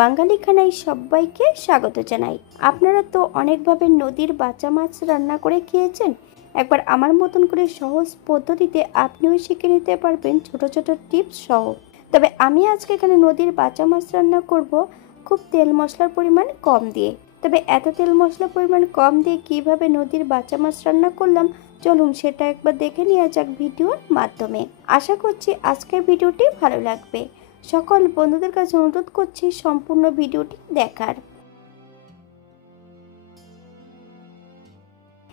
বাঙালি খানায় সবাইকে স্বাগত জানাই। আপনারা তো অনেকভাবে নদীর বাঁচা মাছ রান্না করে খেয়েছেন। একবার আমার মতন করে সহজ পদ্ধতিতে আপনিও শিখে নিতে পারবেন ছোট ছোট টিপস সহ। তবে আমি আজকে এখানে নদীর বাঁচা মাছ রান্না করব খুব তেল মশলার পরিমাণ কম দিয়ে। তবে এত তেল মশলার পরিমাণ কম দিয়ে কিভাবে নদীর বাঁচা মাছ রান্না করলাম চলুন সেটা একবার দেখে নেওয়া যাক ভিডিওর মাধ্যমে। আশা করছি আজকের ভিডিওটি ভালো লাগবে। সকল বন্ধুদের কাছে অনুরোধ করছি সম্পূর্ণ ভিডিওটি দেখার।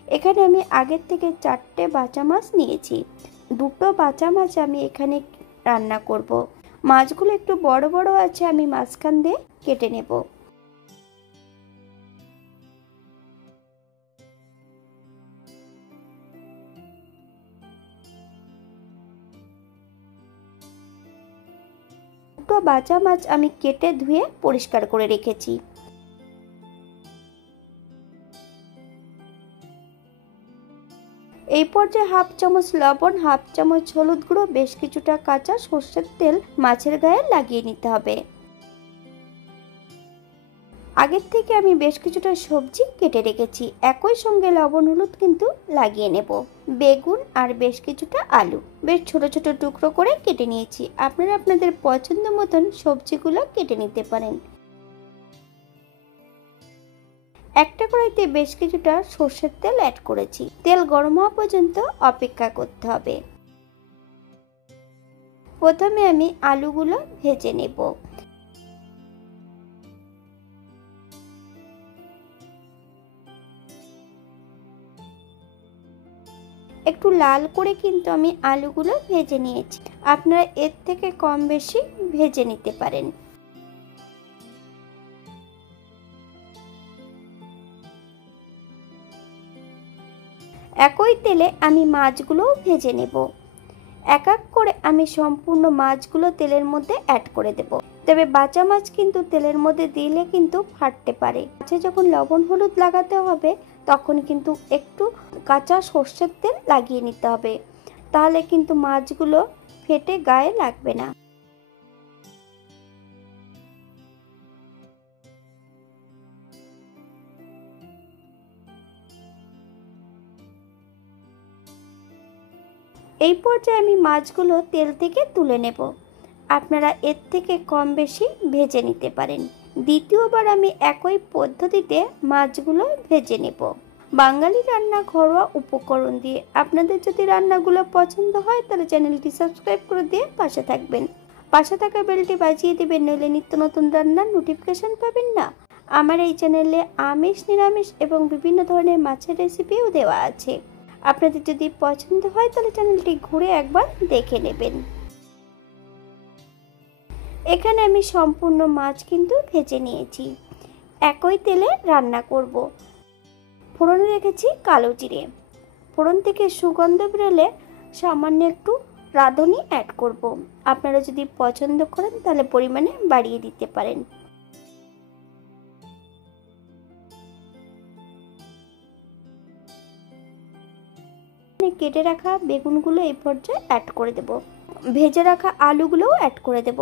এখানে আমি আগের থেকে 4টে বাঁচা মাছ নিয়েছি। 2টো বাঁচা মাছ আমি এখানে রান্না করব। মাছগুলো একটু বড় বড় আছে, আমি মাঝখান দিয়ে কেটে নেব। দুটো বাঁচা মাছ আমি কেটে ধুয়ে পরিষ্কার করে রেখেছি। এই পর্যায়ে হাফ চামচ লবণ, হাফ চামচ হলুদ গুঁড়ো, বেশ কিছুটা কাঁচা সর্ষের তেল মাছের গায়ে লাগিয়ে নিতে হবে। আগের থেকে আমি বেশ কিছুটা সবজি কেটে রেখেছি, একই সঙ্গে লবণ হলুদ কিন্তু লাগিয়ে নেব। বেগুন আর বেশ কিছুটা আলু বেশ ছোট ছোট টুকরো করে কেটে নিয়েছি। আপনারা আপনাদের পছন্দ মতন সবজিগুলো কেটে নিতে পারেন। একটা কড়াইতে বেশ কিছুটা সর্ষের তেল অ্যাড করেছি। তেল গরম হওয়া পর্যন্ত অপেক্ষা করতে হবে। প্রথমে আমি আলুগুলো ভেজে নেব। একটু লাল করে কিন্তু আমি আলুগুলো ভেজে নিয়েছি। আপনারা এর থেকে কম বেশি ভেজে নিতে পারেন। একই তেলে আমি মাছগুলোও ভেজে নেব। এক এক করে আমি সম্পূর্ণ মাছগুলো তেলের মধ্যে অ্যাড করে দেব। তবে বাঁচা মাছ কিন্তু তেলের মধ্যে দিলে কিন্তু ফাটতে পারে। মাছে যখন লবণ হলুদ লাগাতে হবে তখন কিন্তু একটু কাঁচা সর্ষের তেল লাগিয়ে নিতে হবে, তাহলে কিন্তু মাছগুলো ফেটে গায়ে লাগবে না। এই পর্যায়ে আমি মাছগুলো তেল থেকে তুলে নেব। আপনারা এর থেকে কম বেশি ভেজে নিতে পারেন। দ্বিতীয়বার আমি একই পদ্ধতিতে মাছগুলো ভেজে নেব। বাঙালি রান্না ঘরোয়া উপকরণ দিয়ে। আপনাদের যদি রান্নাগুলো পছন্দ হয় তাহলে চ্যানেলটি সাবস্ক্রাইব করে দিয়ে পাশে থাকবেন। পাশে থাকা বেলটি বাজিয়ে দেবেন, নইলে নিত্য নতুন রান্নার নোটিফিকেশন পাবেন না। আমার এই চ্যানেলে আমিষ, নিরামিষ এবং বিভিন্ন ধরনের মাছের রেসিপিও দেওয়া আছে। আপনাদের যদি পছন্দ হয় তাহলে চ্যানেলটি ঘুরে একবার দেখে নেবেন। এখানে আমি সম্পূর্ণ মাছ কিন্তু ভেজে নিয়েছি। একই তেলে রান্না করব। ফোড়নে রেখেছি কালো জিরে। ফোড়ন থেকে সুগন্ধ বেরোলে সামান্য একটু রাঁধুনি অ্যাড করব। আপনারা যদি পছন্দ করেন তাহলে পরিমাণে বাড়িয়ে দিতে পারেন। কেটে রাখা বেগুনগুলো এই পর্যায়ে অ্যাড করে দেব। ভেজে রাখা আলুগুলোও অ্যাড করে দেব।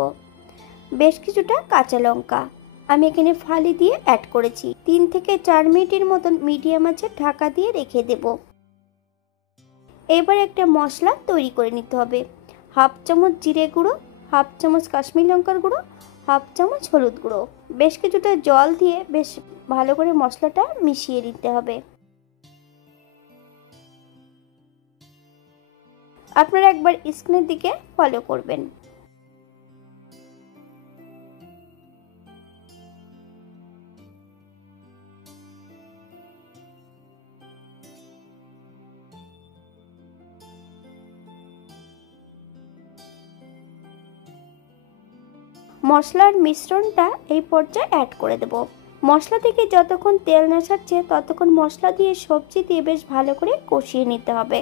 বেশ কিছুটা কাঁচা লঙ্কা আমি এখানে ফালি দিয়ে অ্যাড করেছি। 3 থেকে 4 মিনিটের মতন মিডিয়াম আঁচে ঢাকা দিয়ে রেখে দেব। এবার একটা মশলা তৈরি করে নিতে হবে। হাফ চামচ জিরে গুঁড়ো, হাফ চামচ কাশ্মীরি লঙ্কার গুঁড়ো, হাফ চামচ হলুদ গুঁড়ো, বেশ কিছুটা জল দিয়ে বেশ ভালো করে মশলাটা মিশিয়ে দিতে হবে। আপনারা একবার স্ক্রিনের দিকে ফলো করবেন। মশলার মিশ্রণটা এই পর্যায়ে অ্যাড করে দেব। মশলা থেকে যতক্ষণ তেল না ছাড়ছে ততক্ষণ মশলা দিয়ে সবজি দিয়ে বেশ ভালো করে কষিয়ে নিতে হবে।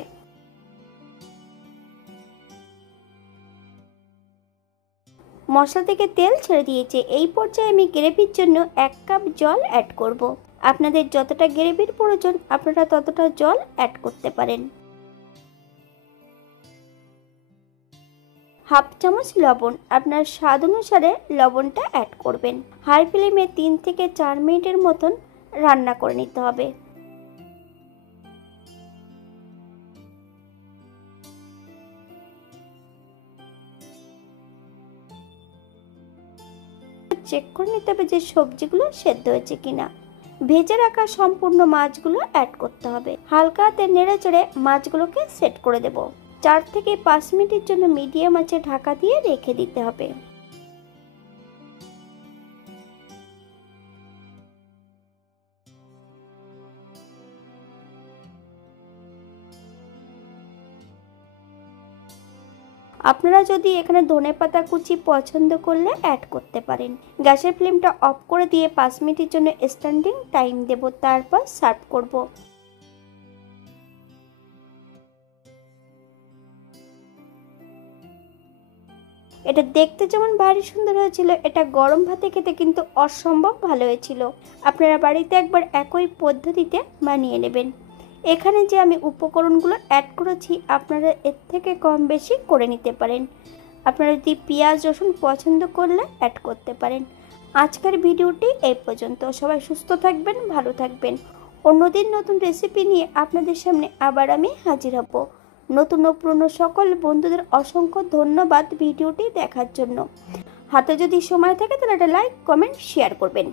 মশলা থেকে তেল ছেড়ে দিয়েছে। এই পর্যায়ে আমি গ্রেভির জন্য 1 কাপ জল অ্যাড করব। আপনাদের যতটা গ্রেভির প্রয়োজন আপনারা ততটা জল অ্যাড করতে পারেন। হাফ চামচ লবণ, আপনার স্বাদ অনুসারে লবণটা অ্যাড করবেন। হাই ফ্লেমে 3 থেকে 4 মিনিটের মতন রান্না করে নিতে হবে। চেক করে নিতে হবে যে সবজিগুলো সেদ্ধ হয়েছে কিনা। ভেজে রাখা সম্পূর্ণ মাছগুলো অ্যাড করতে হবে। হালকা হাতে নেড়ে চেড়ে মাছগুলোকে সেট করে দেব। 4 থেকে 5 মিনিটের জন্য মিডিয়াম আঁচে ঢাকা দিয়ে রেখে দিতে হবে। আপনারা যদি এখানে ধনেপাতা কুচি পছন্দ করলে অ্যাড করতে পারেন। গ্যাসের ফ্লেমটা অফ করে দিয়ে 5 মিনিটের জন্য স্ট্যান্ডিং টাইম দেব, তারপর সার্ভ করব। এটা দেখতে যেমন ভারী সুন্দর হয়েছিল, এটা গরম ভাতে খেতে কিন্তু অসম্ভব ভালো হয়েছিল। আপনারা বাড়িতে একবার একই পদ্ধতিতে বানিয়ে নেবেন। এখানে যে আমি উপকরণগুলো অ্যাড করেছি আপনারা এর থেকে কম বেশি করে নিতে পারেন। আপনারা যদি পেঁয়াজ রসুন পছন্দ করলে অ্যাড করতে পারেন। আজকের ভিডিওটি এই পর্যন্ত। সবাই সুস্থ থাকবেন, ভালো থাকবেন। অন্যদিন নতুন রেসিপি নিয়ে আপনাদের সামনে আবার আমি হাজির হব। নতুন ও পুরনো সকল বন্ধুদের অসংখ্য ধন্যবাদ ভিডিওটি দেখার জন্য। হাতে যদি সময় থাকে তাহলে একটা লাইক, কমেন্ট, শেয়ার করবেন।